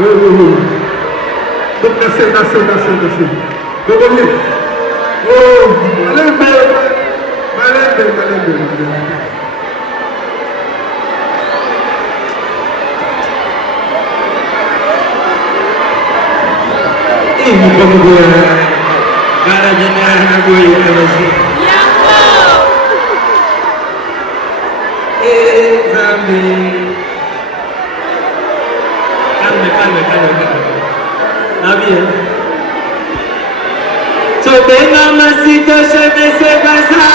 Oui, oui, oui. Donc, merci. Donc, on est. Oh, Malembe. Et vous pouvez voir. Garadina, Nagoya, calme. Sobenga masito shebese basa.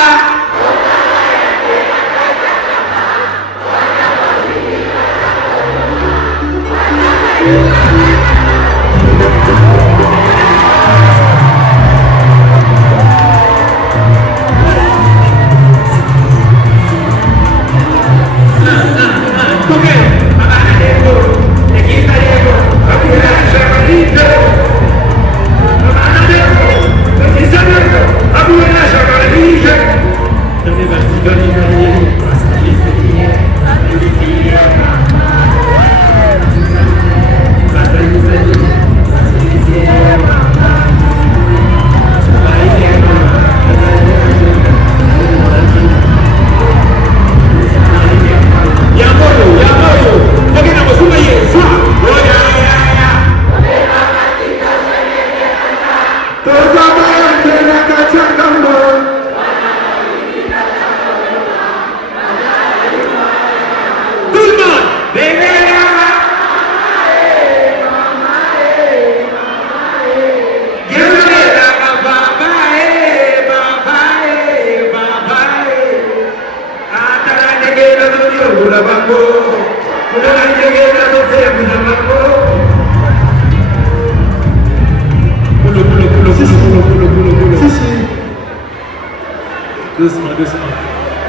Doucement.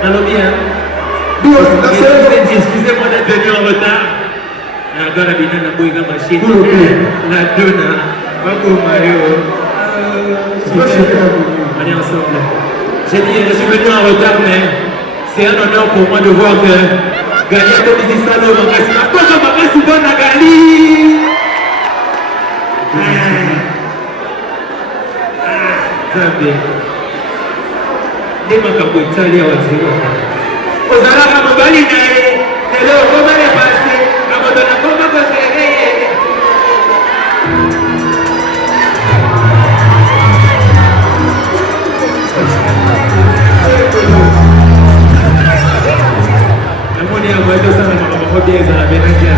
Allons bien. Excusez-moi d'être venu en retard. La machine. La donna. On est ensemble. J'ai dit, je suis venu en retard, mais c'est un honneur pour moi de voir que Galia comme ici, ça ne va pas. Pourquoi je m'appelle souvent la Gali? Zambé. Des macaques italiens aussi. Aux Arabes, on va aller. Et là, comment les passer? Comment on se réveille? La monnaie a voulu ça, mais on va bien à la Bénakia.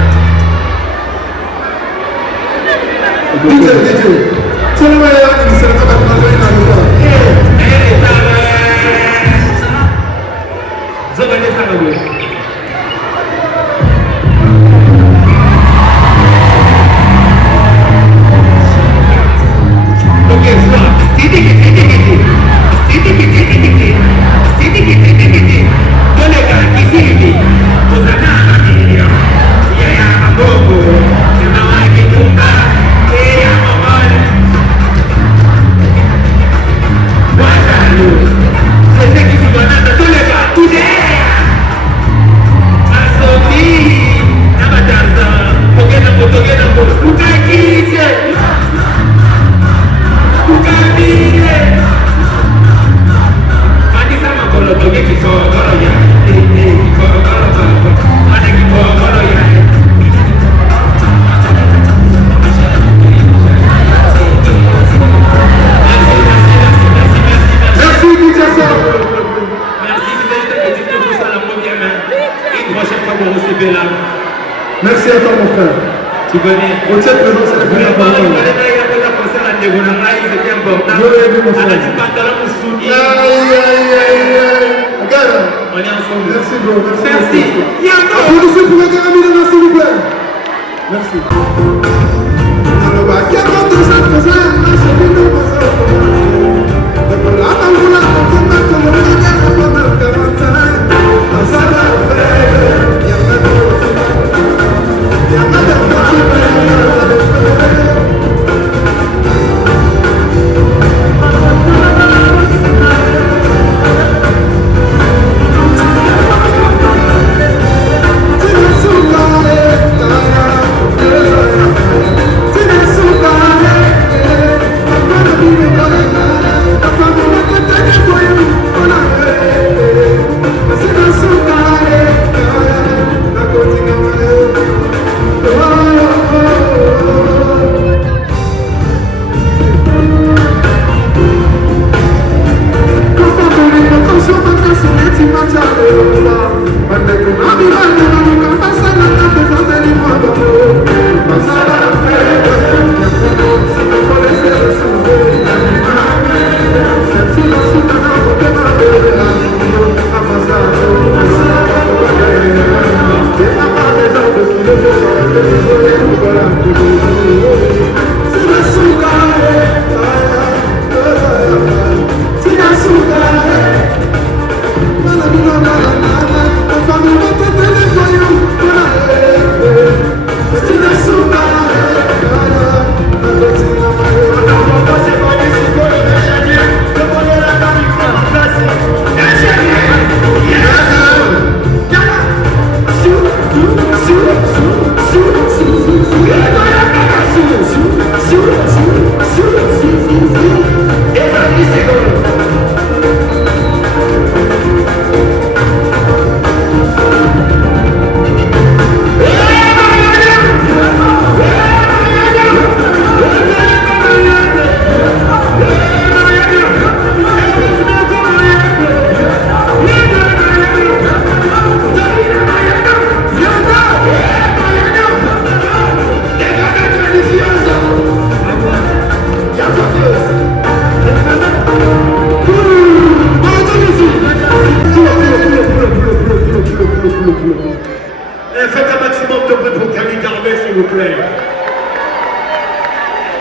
Merci à toi mon frère. Tu connais. On tient présent, c'est la première parole. Je l'ai vu mon frère. Regarde. On est ensemble. Merci bro. Merci. Applaudissez pour le Caramina, s'il vous plaît. Merci.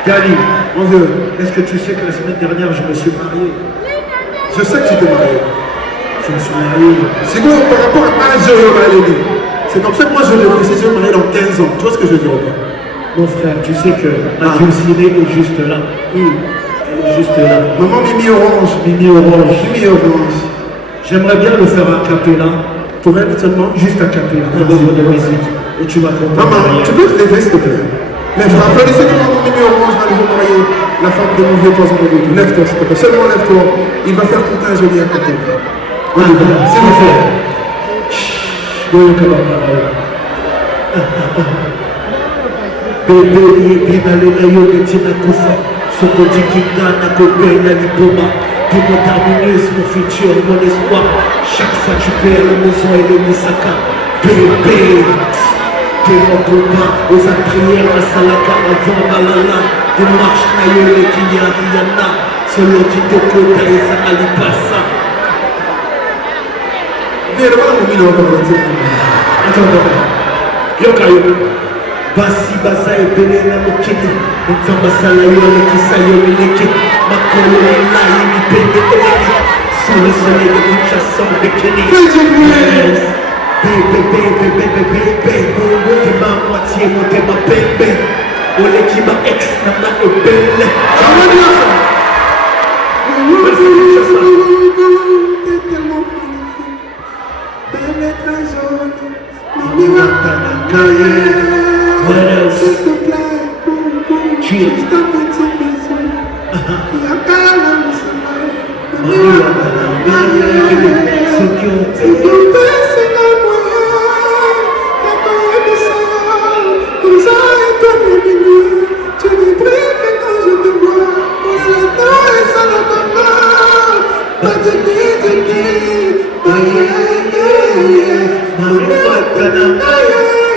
Gali, Mon Dieu, est-ce que tu sais que la semaine dernière, je me suis marié? je sais que tu t'es marié. Je me suis marié. Sinon, par rapport à l'âge, c'est comme ça que moi je réfléchis, je vais me marier dans 15 ans. Tu vois ce que je veux dire ou pas? Mon frère, tu sais que ma dulcinée est juste là. Elle est juste là. Maman Mimi Orange. Mimi Orange. Mimi Orange. J'aimerais bien le faire à Capella. Pour elle seulement? Juste à Capella. Pour de visite. Et tu vas comprendre. Maman, tu peux te lever s'il te plaît? Lève-toi. Applaudissez maman Mimi Orange dans les jours mariés. La femme de mon vieux poisson de l'autre. Lève-toi s'il te plaît. Seulement lève-toi. Il va faire tout un joli à côté. S'il vous plaît. Bébé, bien allé na yo de tina kufa. Soko jikika na kopé na diplôme. Pour mon terminus, mon futur, mon espoir. Chaque fois tu perds la maison et le misaka. Bébé, t'es mon combat. Aux prières, la salaka avant malala. Des marches na yo le kiyana. Solo jitoko ta esa alipasa. Viens, voilà mon mille euros. Attends. Yokayo. Basi basa ebele na mokili nzamba sala yo lekisa yo mileki makolo elai mipende eleki sur le soleil de Kinshasa bikini bébé ma moitié motema pembe oleki ma ex na ma ebele What else? Cheers.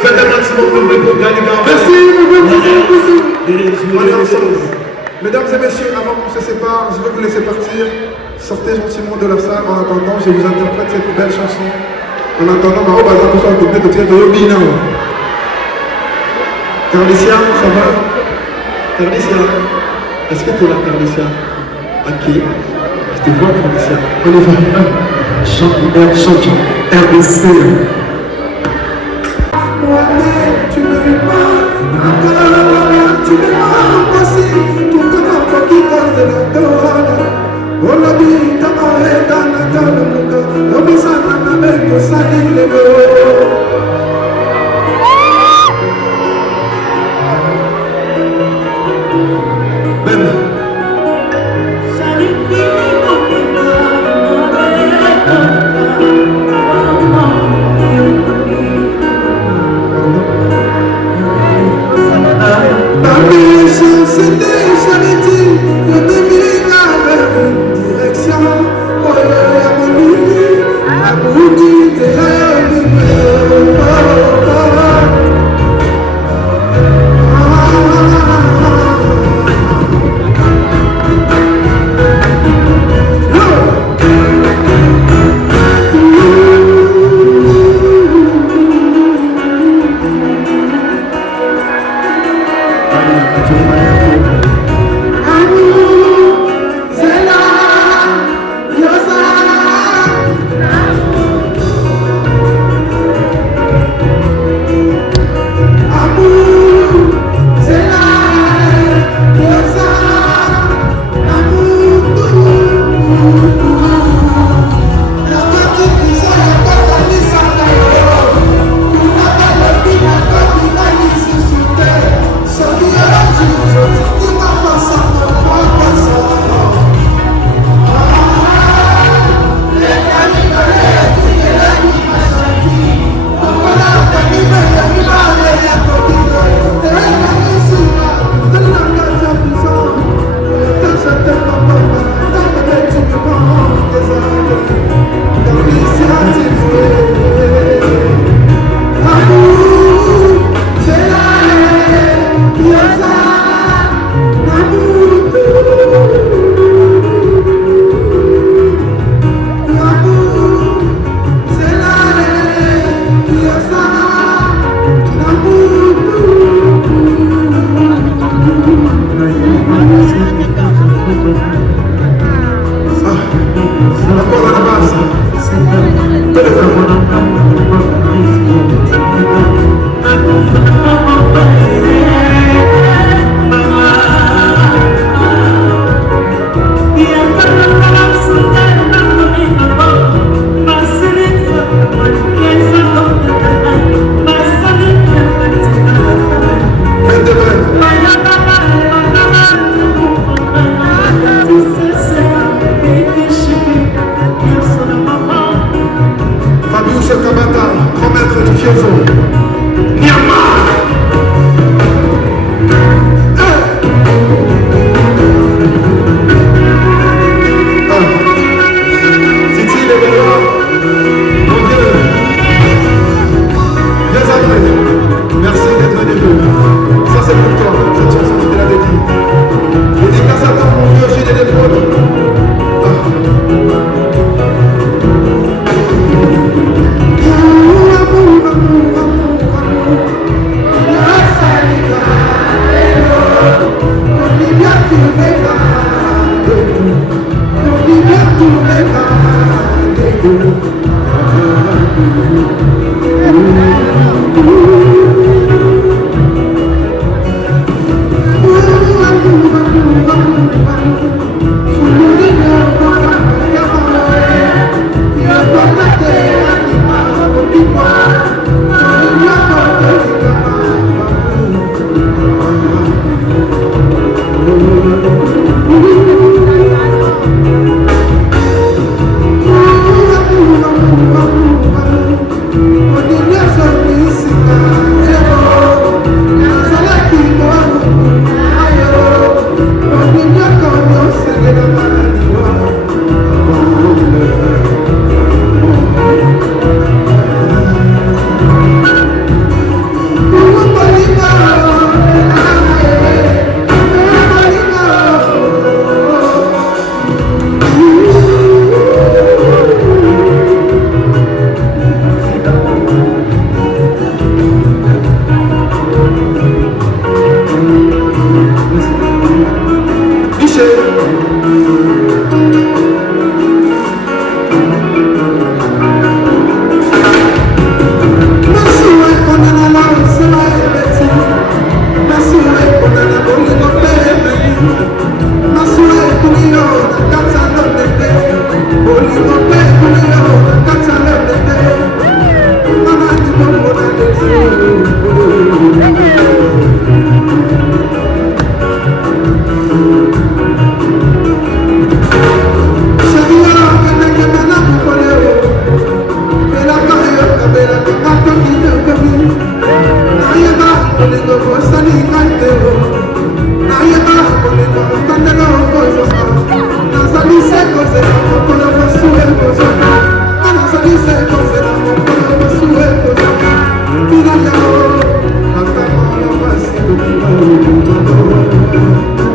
Faites un maximum de bruit pour gagner dans Merci, on est ensemble. Mesdames et messieurs, avant qu'on se sépare, je vais vous laisser partir. Sortez gentiment de la salle. En attendant, je vous interprète cette belle chanson. En attendant, ma robe a pour ça, de tirer de Robina. Carlicia, ça va? Carlicia, est-ce que tu es là, Carlicia? Ok. Je te vois, Carlicia. On y va. Chante, RBC. Tu ne vis pas, encore tu ne m'as aussi, tout comme un qui passe de la donne. On l'a dit, t'as marré dans la donne, l'homme s'en a même pour salir les mots. Jesus.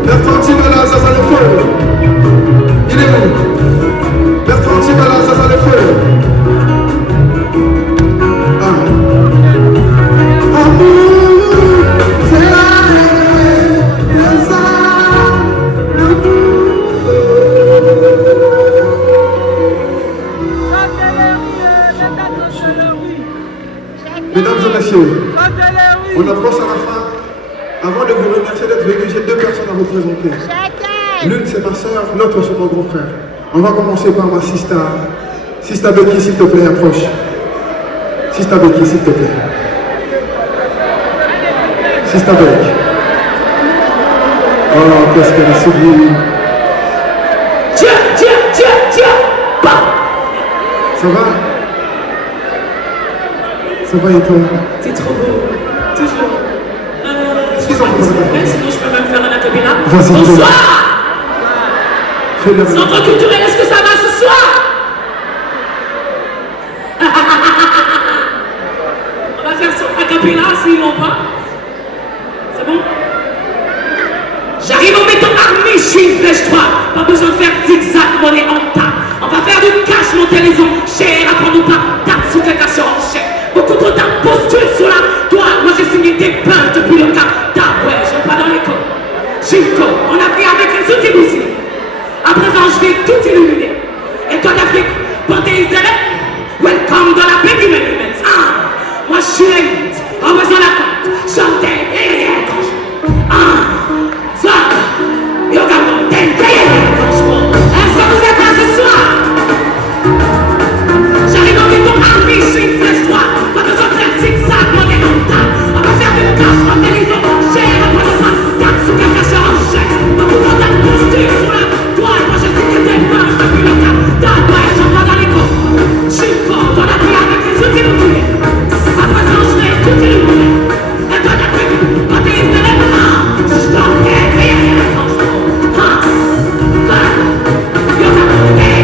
Bertrand Tibala, ça le feu. Il est où? Bertrand Tibala, ça le feu. Mesdames et messieurs, on approche à la fin. Avant de vous remercier d'être venus, j'ai deux personnes à vous présenter. L'une c'est ma soeur, l'autre c'est mon grand frère. On va commencer par ma sister. Sister Becky, s'il te plaît, approche. Sister Becky, s'il te plaît. Sister Becky. Oh, qu'est-ce qu'elle est sublime. Ça va? Ça va et toi? C'est trop beau, toujours. Sinon je peux même faire un acapella. Vas-y, bonsoir. Fais-le. Centre culturel, est-ce que ça va ce soir? On va faire son acapella s'ils n'ont pas. C'est bon? J'arrive en béton armé, je suis une flèche droite. Pas besoin de faire zigzag, monnaie en tas. On va faire du cash, monter les enchères. Apprendre ou pas, tape sous quelqu'un sur enchère. Beaucoup trop d'imposture sur la toile. Moi j'ai signé des pains depuis le cap. Ouais, je vais pas dans l'école. Chico, on a fait avec les outils musiques. À présent, je vais tout illuminer. École d'Afrique, panthéiste de l'air. Welcome dans la paix du Mélimètre. Moi je suis l'élite. En besoin la compte. Chantez, Zak, yoga mountain, franchement. Est-ce que vous êtes là ce soir? J'arrive en béton armé, je suis une flèche droite. Pas besoin de faire zigzag, mon émental. On va faire du cash, monter les enchères. Après le pas, tape sous quelqu'un sur enchère. Beaucoup trop d'imposture sur la toile. Moi je sais que des pains depuis le cap. Ouais, j'en vois dans les côtes. Chico, on a pris avec les outils musiques. À présent, je vais tout illuminer. École d'Afrique, panthéiste de l'air. Je t'en ai rien, franchement. Yoga mountain,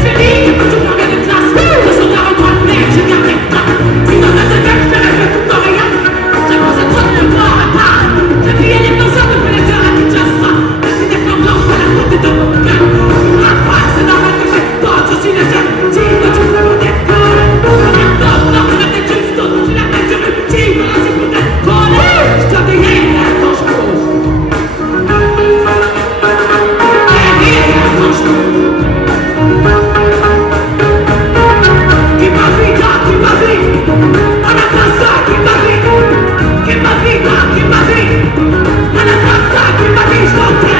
j'ai dit que tout le monde est de classe. Je suis en droit de mer, j'ai gardé le temps. Si dans la tête, je te laisse tout en rien. J'ai pensé trop de voir à part. J'ai crié les danseurs depuis les heures à Kinshasa. Merci des flammes blanches à la porte de mon cœur. La face, c'est normal que j'ai peur. Je suis légère, dis que tu veux mon école. On est top, non, on a des juste d'autres. J'ai la tête sur le petit, voilà, c'est peut-être collé. Je te dis rien, quand je cours. Rien, quand je cours. Che ma vita, alla casa, che ma vita, alla casa, che ma vita, sto te.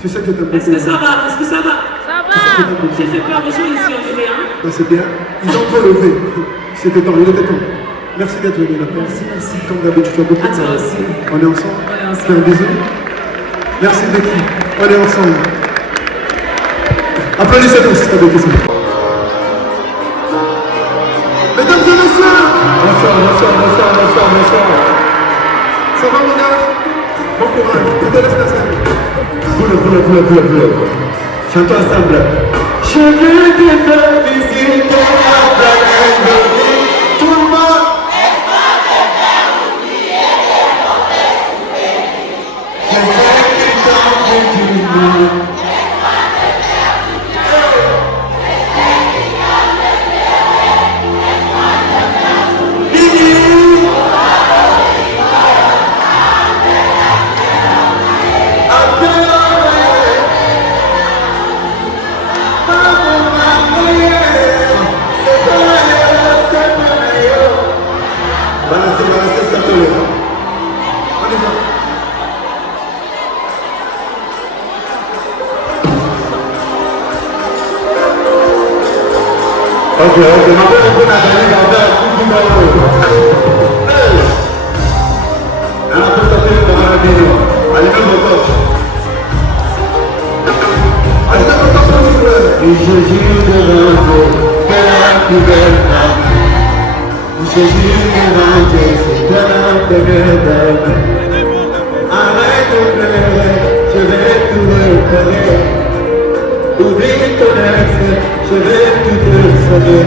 Tu sais que t'aimes beaucoup. Est-ce que ça va? Est-ce que ça va? Ça va. J'ai fait peur aux gens ici en Orléans. Ben, c'est bien. Ils ont trop levé. C'était temps, il était temps. Merci d'être venu là. Merci, merci. Comme d'habitude, tu as beaucoup de À toi temps. aussi. On est ensemble. On est ensemble. Fais un bisou. Merci Becky. On est ensemble. Applaudissez pour Sister Becky. Mesdames et messieurs. Bonsoir. Ça va mon gars? Bon courage. Je te laisse la scène. Boule. Chantons ensemble. Je veux te faire visiter la planète. Tout le monde. Ok, maintenant on peut Nathalie va faire un coup de elle a pu sortir dans la vidéo. Allez, même encore. Allez, même encore, s'il vous plaît. Jésus devant Dieu, que la plus belle femme. Jésus devant Dieu, c'est toi la première dame. Arrête de pleurer, je vais tout réparer. Oublie ton ex, je vais tout te sauver.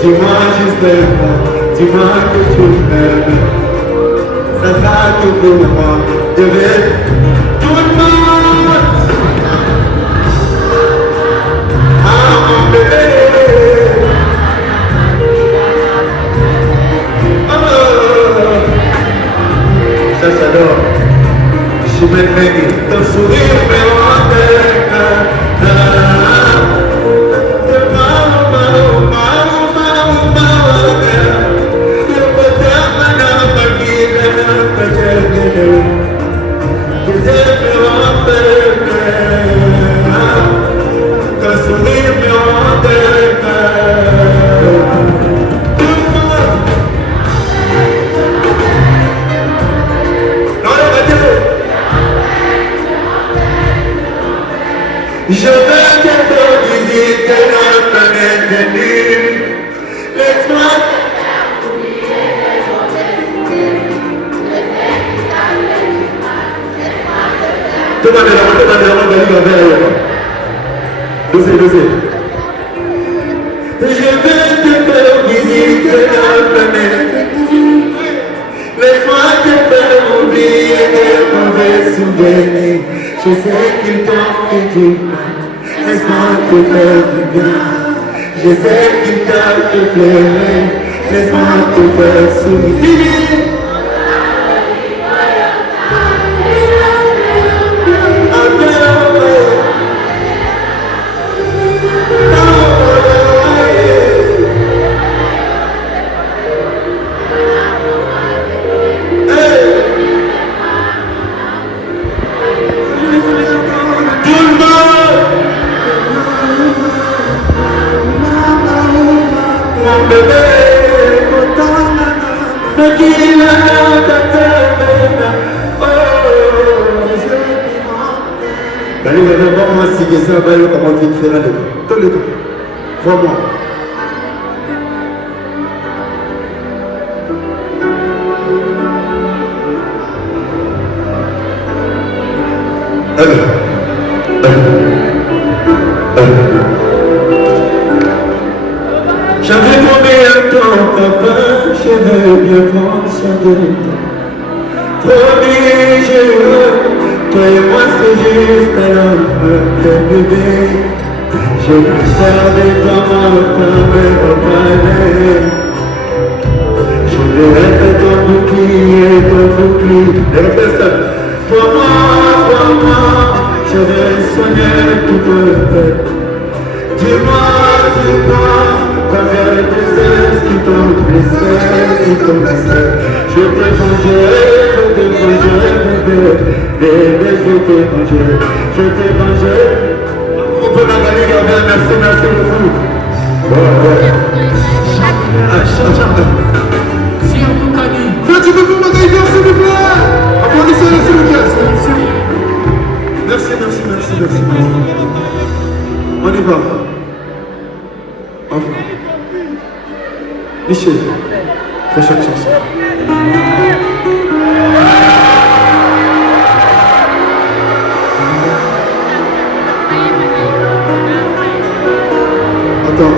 Dis-moi juste moi, dis-moi que tu m'aimes. Ça sera tout pour moi, je vais tout le monde. Ah mon bébé. Oh, ça j'adore. Je m'aime, ton sourire me rend je veux que te visiter la planète de nuit. Laisse-moi Je veux te faire visiter la planète. Laisse-moi te faire oublier les mauvais souvenirs. Je sais qu'ils t'ont fait du mal. Laisse-moi te faire du bien. Je sais qu'il t'a fait pleurer. Laisse-moi te faire sourire. Allez, vraiment, si ça va, comment tu fais là, tous les deux. Vraiment. J'avais tombé un temps, papa, je veux bien prendre soin de toi. Promis, je veux, toi et moi c'est juste un homme, un bébé. Je veux faire des tomates comme un palais. Je veux être ton bouclier, et personne. Pour moi, je vais soigner toute la tête. Dis-moi, combien de cesse qui t'ont blessé, Je t'ai mangé, bébé, je t'ai mangé. On peut la gagner, Gabriel, merci beaucoup. Si on peut gagner. Faites du peu pour Magaï, s'il vous plaît. Applaudissez-le, s'il vous plaît. Merci. On y va. Michel, prochaine chanson.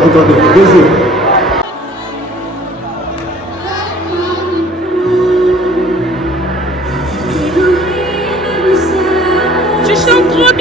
Attendez, deuxième. Je chante trop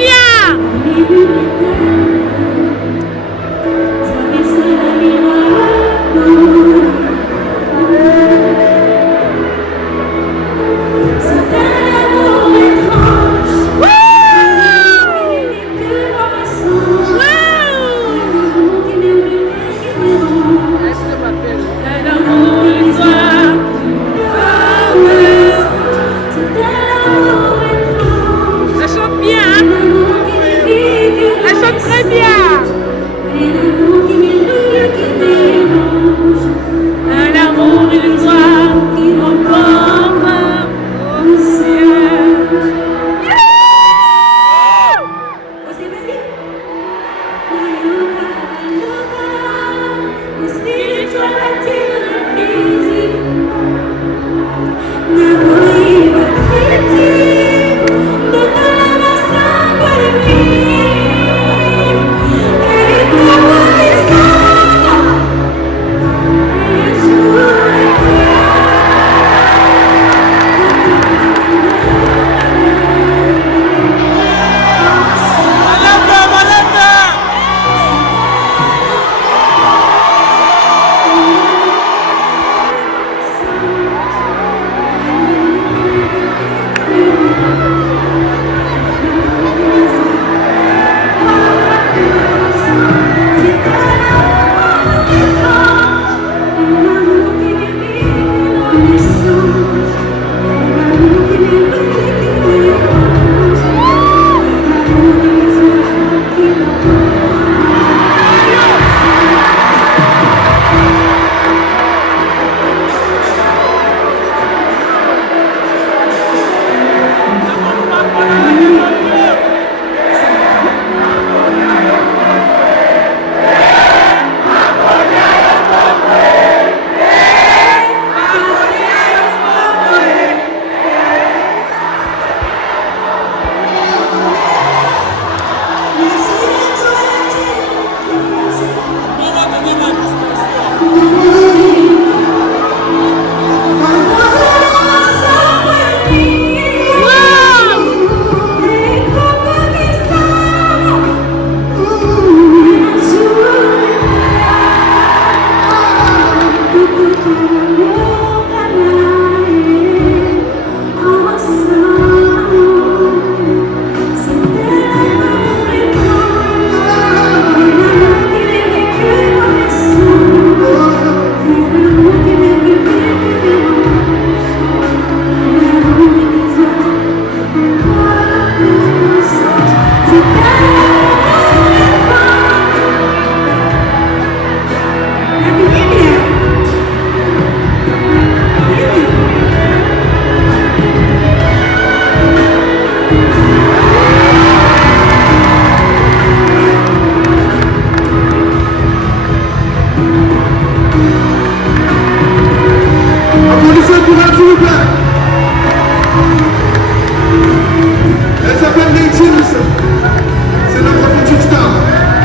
C'est notre future star.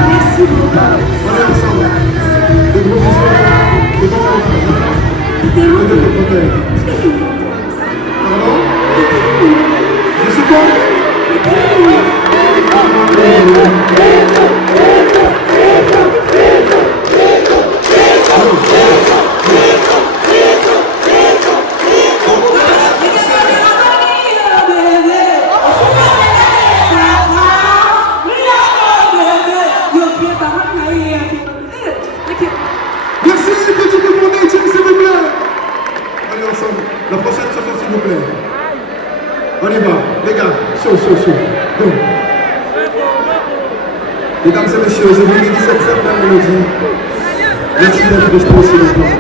Merci beaucoup. On est ensemble. Des gros bisous. Des bons courage. Des Et de te protéger. Pardon? Je suis bon? Merci, petit peu pour s'il vous plaît. On est ensemble. La prochaine chanson, s'il vous plaît. On y va. Les gars, chaud. Go. Mesdames et messieurs, je vous dédie cette très belle mélodie. Merci d'être restés aussi longtemps.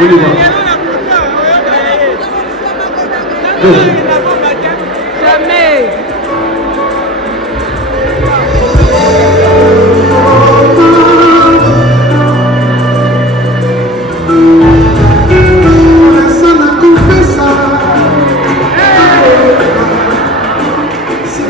On y va. Go. Jamais. Sana confessar. Se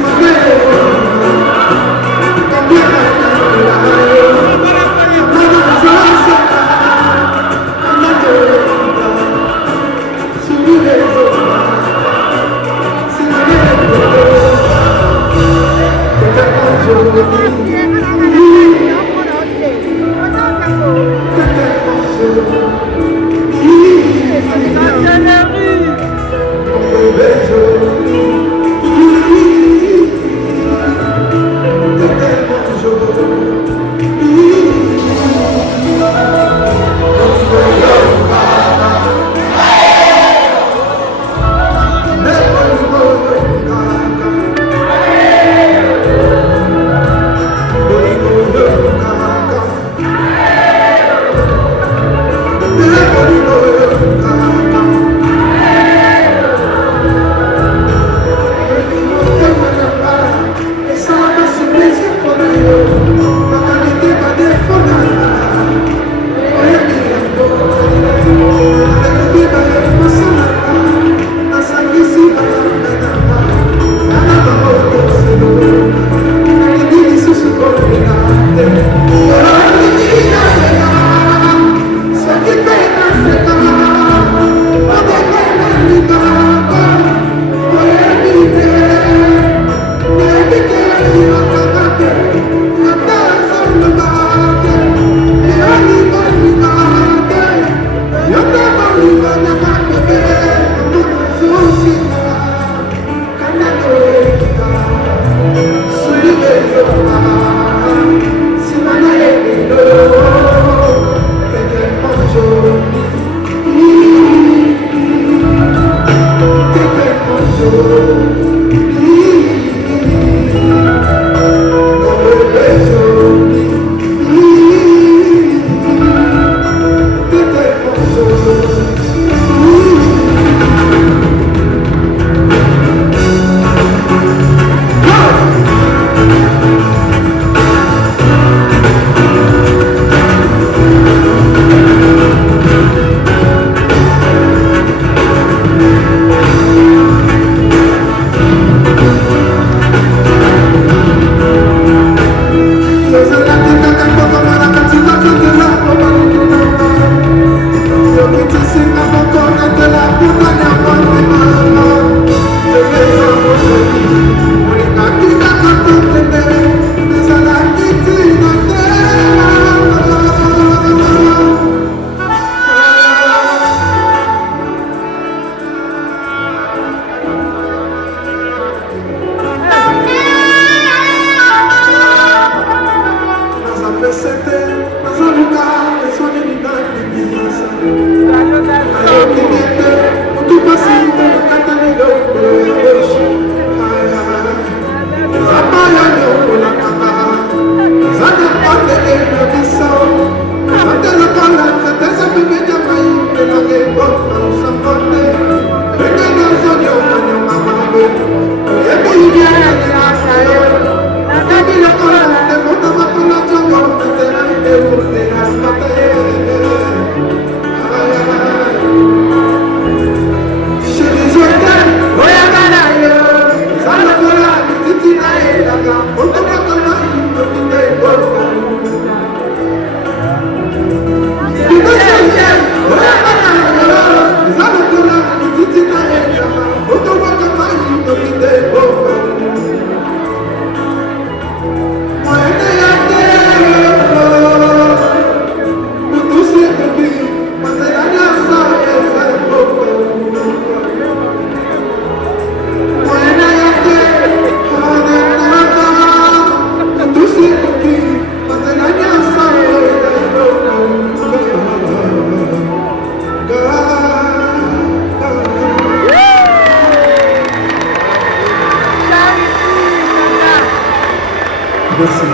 Merci.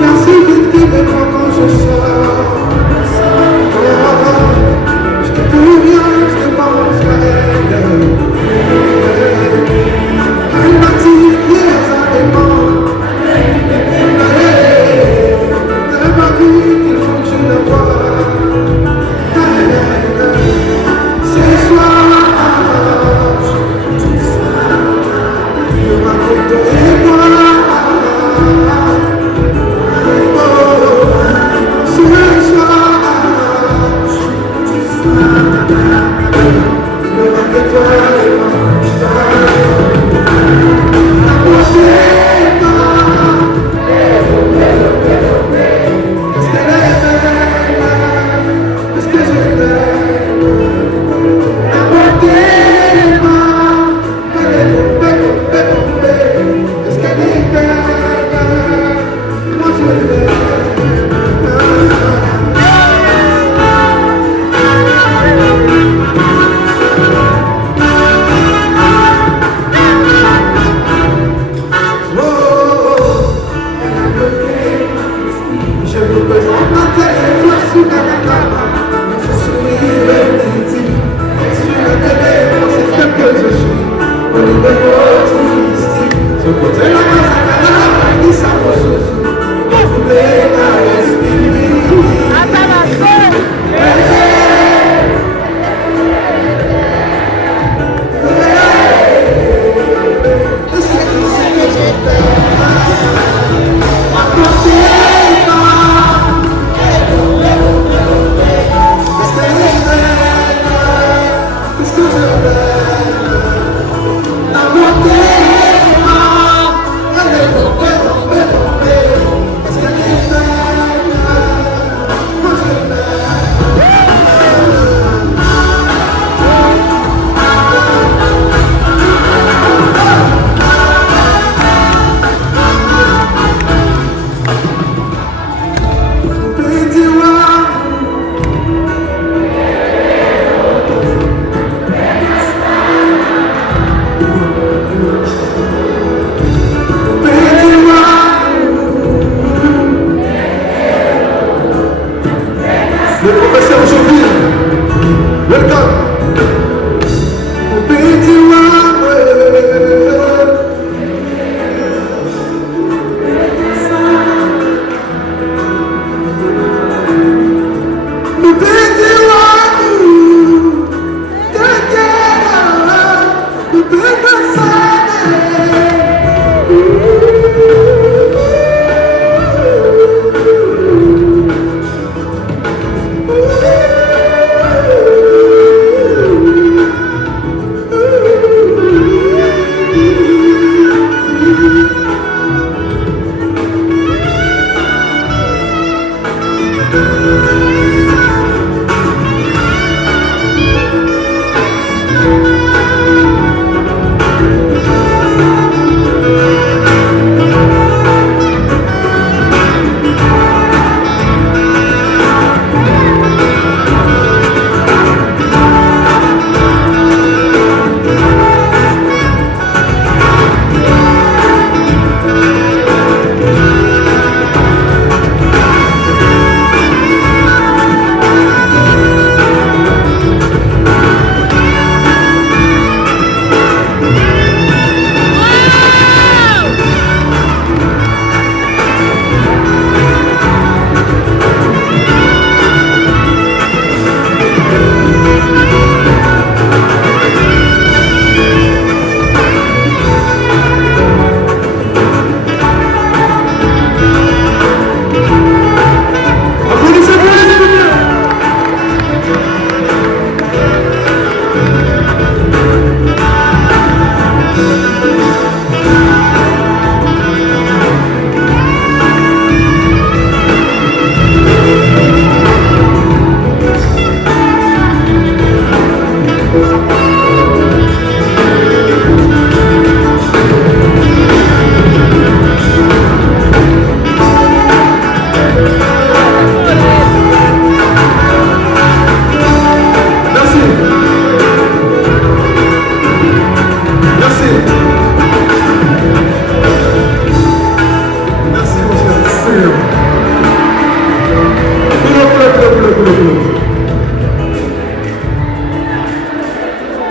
Merci de t'aimer quand je sors. Je te dis rien, je te pense à elle. Elle m'a dit, yes, I dépend. Elle m'a dit qu'il faut que je la voie. Ce soir, je raconte et moi.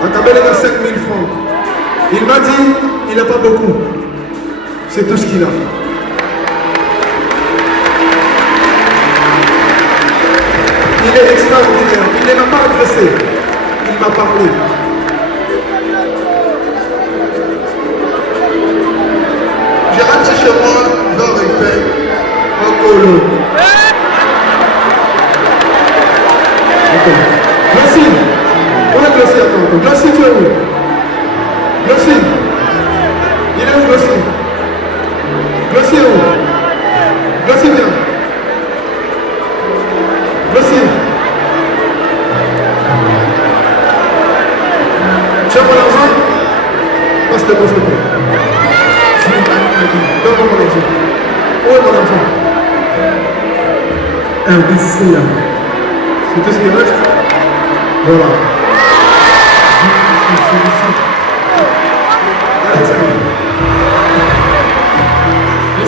Akabel a 5 000 francs. Il m'a dit, il n'a pas beaucoup. C'est tout ce qu'il a. Il est extraordinaire. Il ne m'a pas adressé. Il m'a parlé. J'ai rentré chez moi, dans le pain, en colo. Merci. On a Glossy, attends. Glossy, tu es où? Glossy. Il est où Glossy? Glossy est où? Glossy, viens. Glossy. Tu as mon argent? Passe-le, s'il te plaît. Donne-moi mon argent. Où est mon argent? RDC. C'est tout ce qui reste? Voilà. Allez, c'est bon.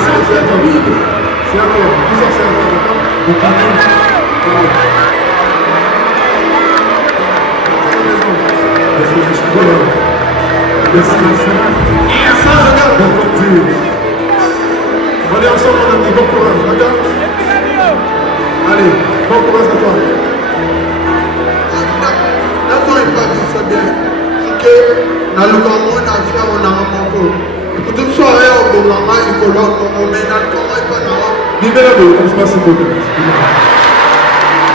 Allez, c'est à toi. C'est à toi. Tout ça, c'est à toi, d'accord? Vous parlez. Merci. Ça, regarde. On est ensemble, mon ami. Bon courage, d'accord? Allez, bon courage à toi. D'accord, il va dire ça bien. Que dans le moment, on a fait un amour. Pour toute soirée, on peut maman, il peut l'autre, on met dans le comment il peut l'avoir. Libérez-le, on se passe un peu.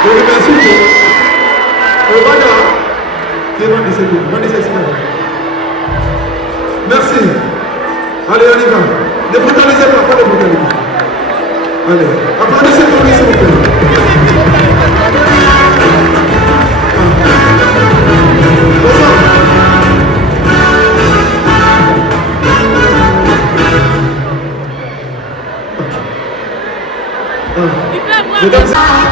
Oui, merci. Merci. Allez, on y va. Ne brutalisez pas, pas de brutalité. Allez, applaudissez pour lui, s'il vous plaît. Inocente,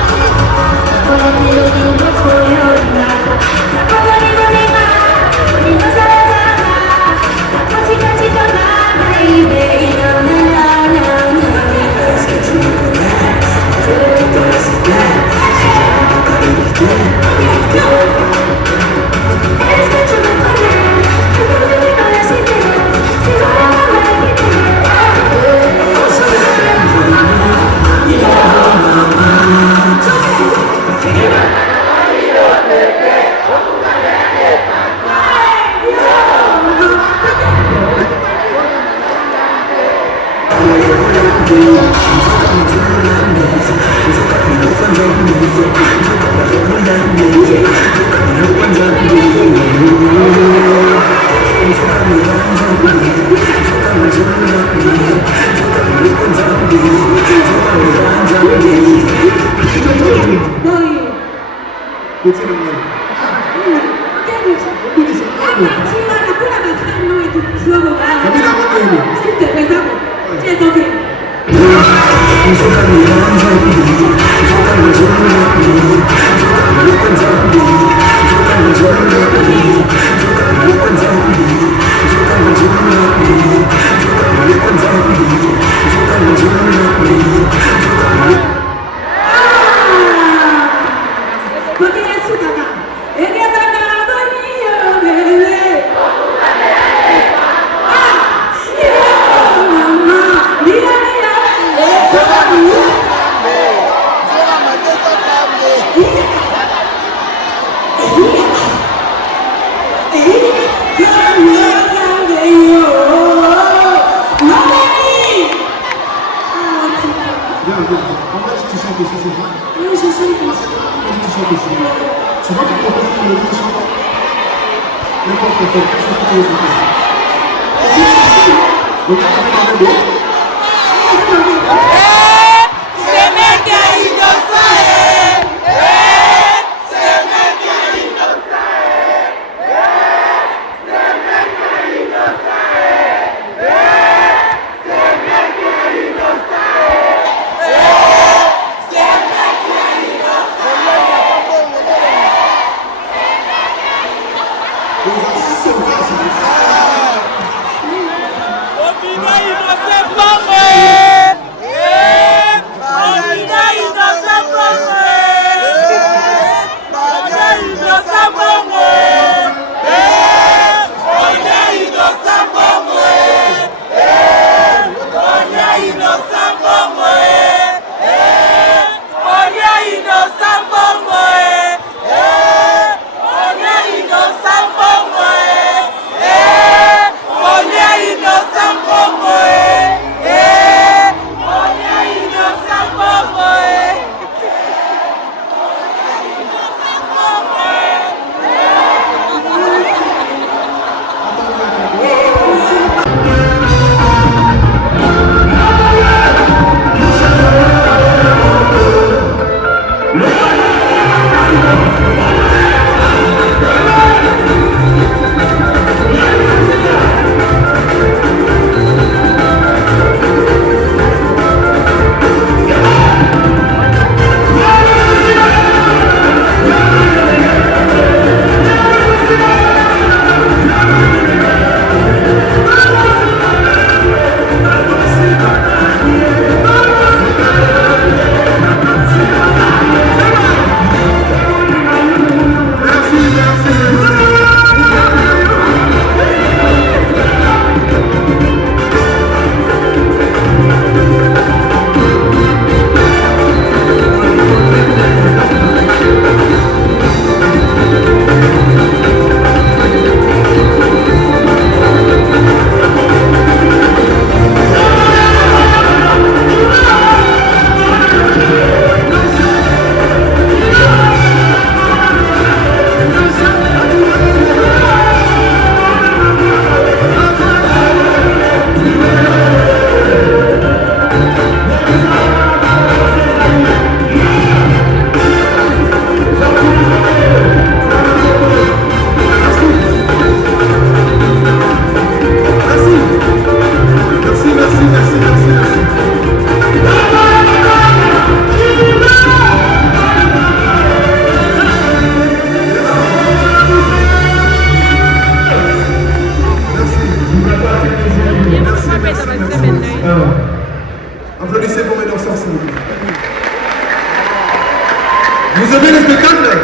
aimez les spectacles?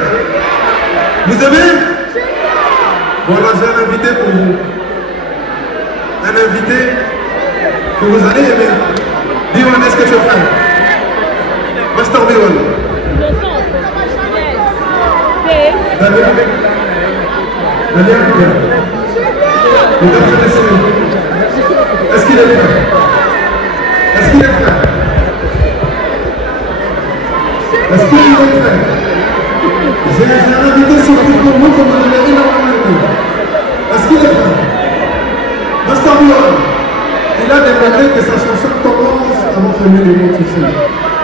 Vous aimez? Voilà, j'ai un invité pour vous. Un invité que vous allez aimer. Biwan, est-ce que tu es prêt? Master Biwan. Daniel, mesdames et messieurs, est-ce qu'il est prêt? Est-ce qu'il est prêt? Est-ce qu'il est prêt? J'ai un invité surtout pour vous comme vous avez énormément aimé. Est-ce qu'il est prêt? Master Biwan, il a demandé que sa chanson commence avant que lui ne monte ici.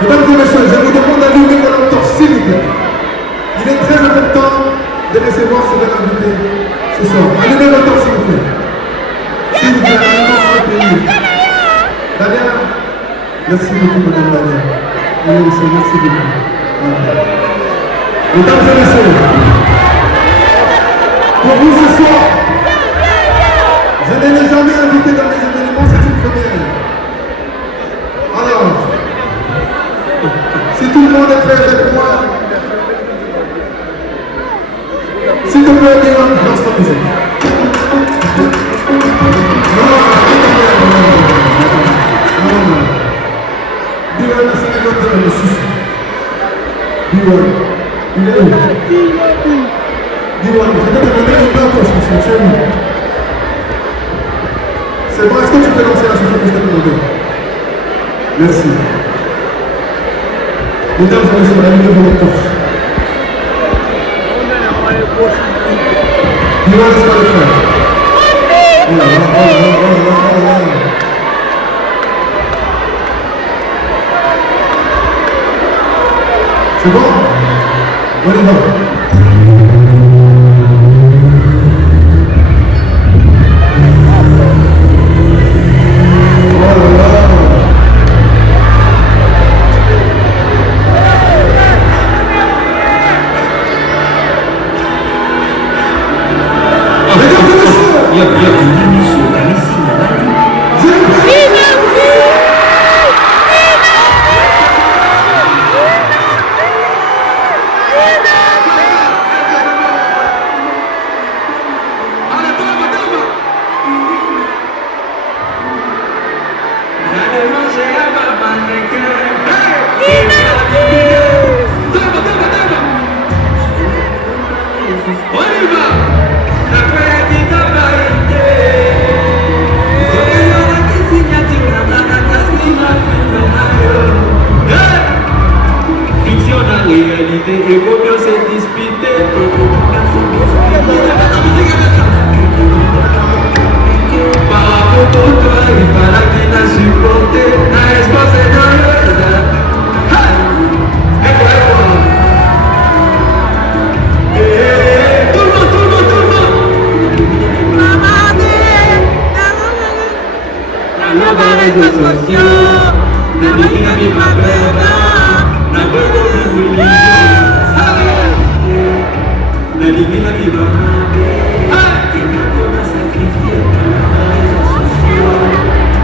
Mesdames et messieurs, je vous demande d'allumer vos lampettes, s'il vous plaît. Il est très important de recevoir ce bel invité ce soir. Allumez votre temps, s'il vous plaît. S'il vous plaît, allumez votre pays. Daniel, merci beaucoup, madame Daniel. Merci beaucoup. Mesdames et messieurs, pour vous ce soir, je ne l'ai jamais invité dans les événements, c'est une première. Alors, si tout le monde est prêt avec moi, s'il te plaît, Biwan, lance ta musique. Non. Biwan, la Sénégal de le souci. Biwan, il est où? Biwan, je vais te demander une autre chanson, tu es où? C'est bon, est-ce que tu peux lancer la chanson que je t'ai demandé? Merci. Mesdames et messieurs, allumez vos torches. Biwan, c'est pas le faire. Oh là là. C'est bon? On y va.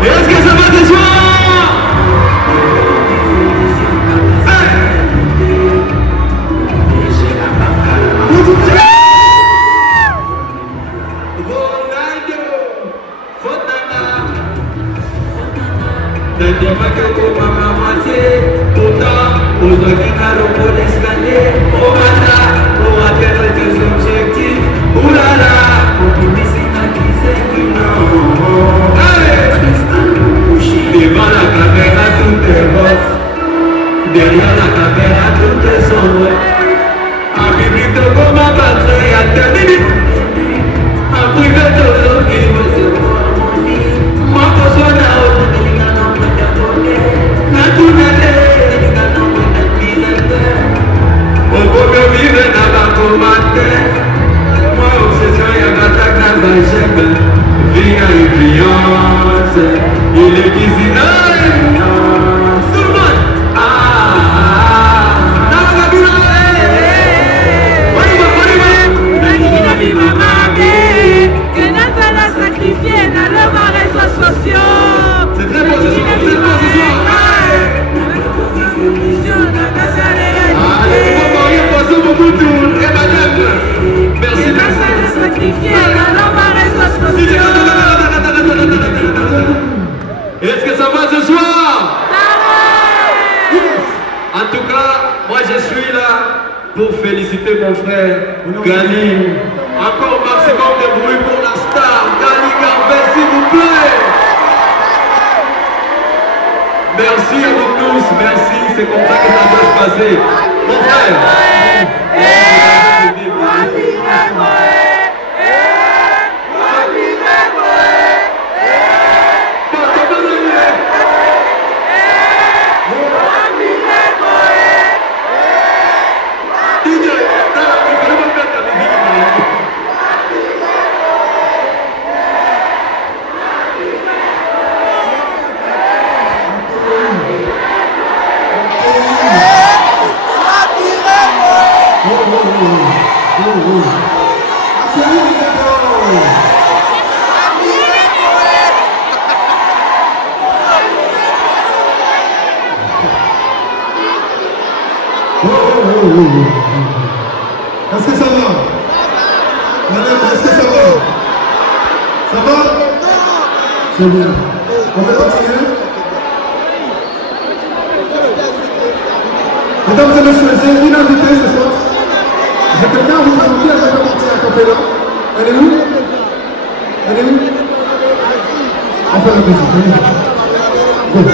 Est-ce que ça va ce soir? Devant la caméra, tout est boss. Derrière la caméra, tout est sombre. En public, tout comme un batterie à 2 minutes. En privé, tout le monde. Moi, pour son âme, la tournée, on peut vivre dans la commentaire. Moi, obsession, il y a un attaque dans la j'aime. Vie à influence. Il est busy, tout le monde. C'est très bon ce soir, très bon ce soir. Allez, glorifié, alors ma responsabilité. Est-ce que ça va ce soir? En tout cas, moi je suis là pour féliciter mon frère Gali. Encore maximum de bruit pour la star Gali Garbet, s'il vous plaît. Merci à vous tous, merci, c'est comme ça que ça doit se passer. Mon frère. Est-ce que ça va? Madame, est-ce que ça va? Ça va? C'est bien. On peut continuer? Mesdames et messieurs, j'ai une invitée ce soir. J'ai quelqu'un à vous présenter, elle va partir à Capella. Elle est où? Elle est où? On fait la musique. Bon.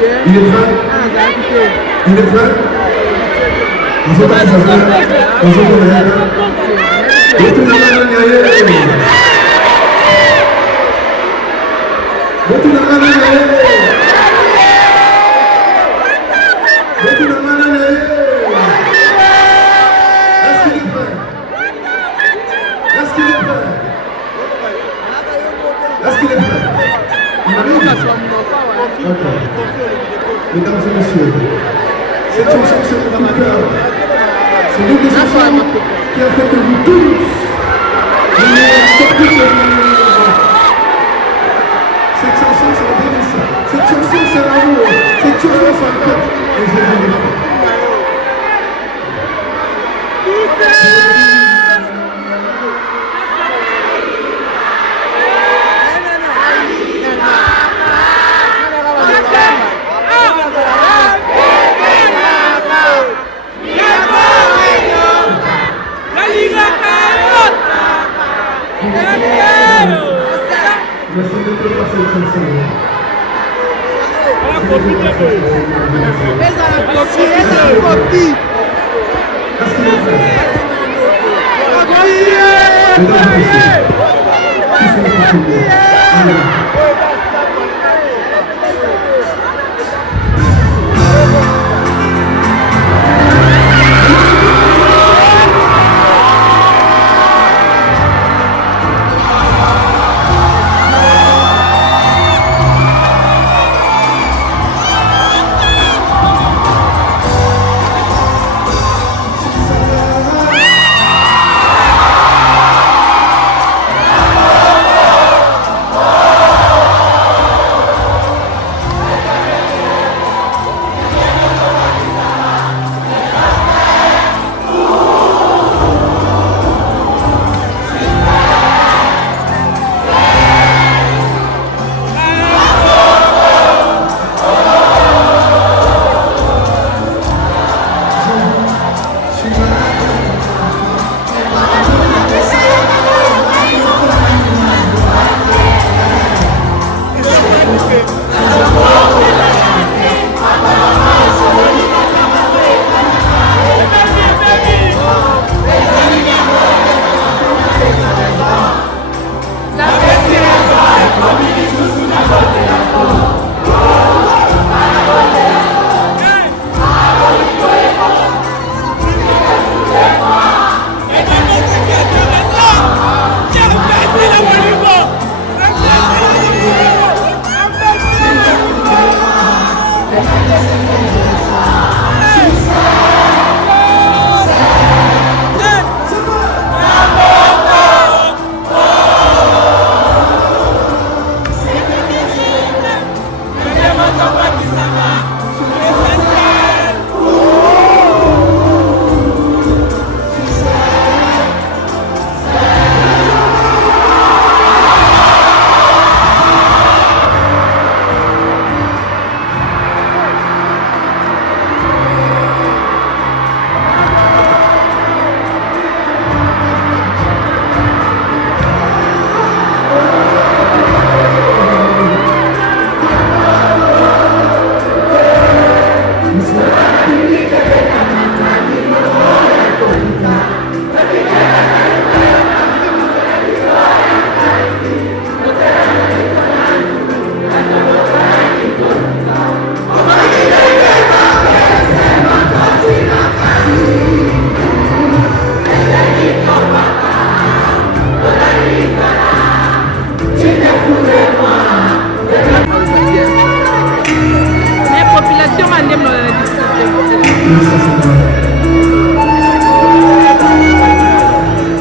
Il est prêt? Il est prêt? On se passe, on se passe. On se passe. Mesdames et messieurs, cette chanson c'est mon coup de cœur. C'est l'une des chansons qui a fait que vous tous, cette chanson c'est la délice. Cette chanson c'est l'amour. Cette chanson c'est le cœur. Et je vous dis. Merci de préparer cette chanson.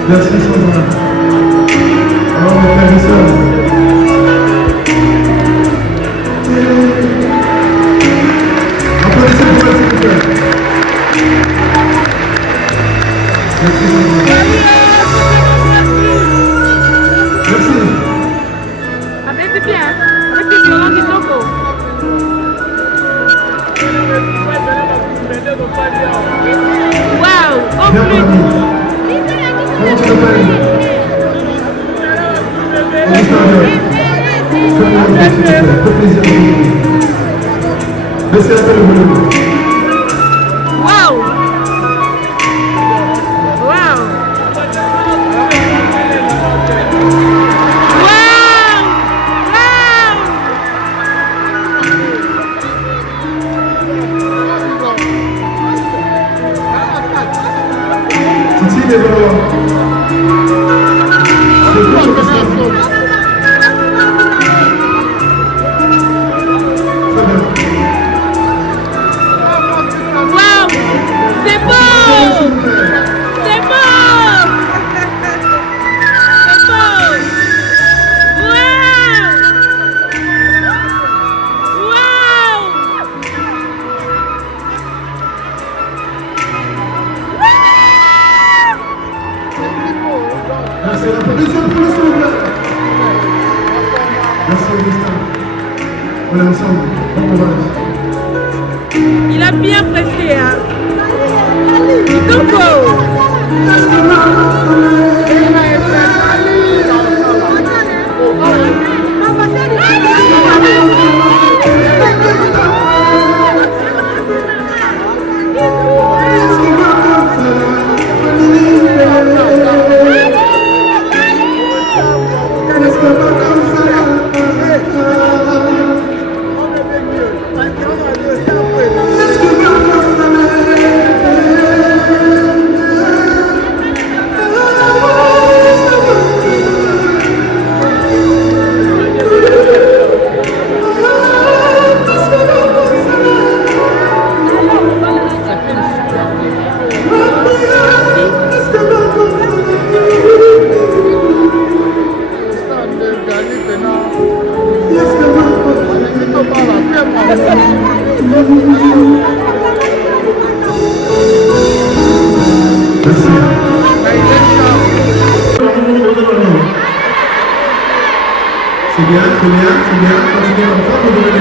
Merci, Sandra. Alors, mes frères et sœurs. Applaudissez pour elle, s'il vous plaît. Merci, Sandra. Merci. Avec bien, avec le violon du Togo. Waouh, Bien, mon ami. Comment tu t'appelles? Waouh, c'est beau, c'est beau, c'est beau. Waouh, Merci, l'applaudissement pour le souffle. Merci, Augustin. On est ensemble. Bon courage. il a bien pressé, hein. Kitoko. C'est bien, continuez comme ça, vous devez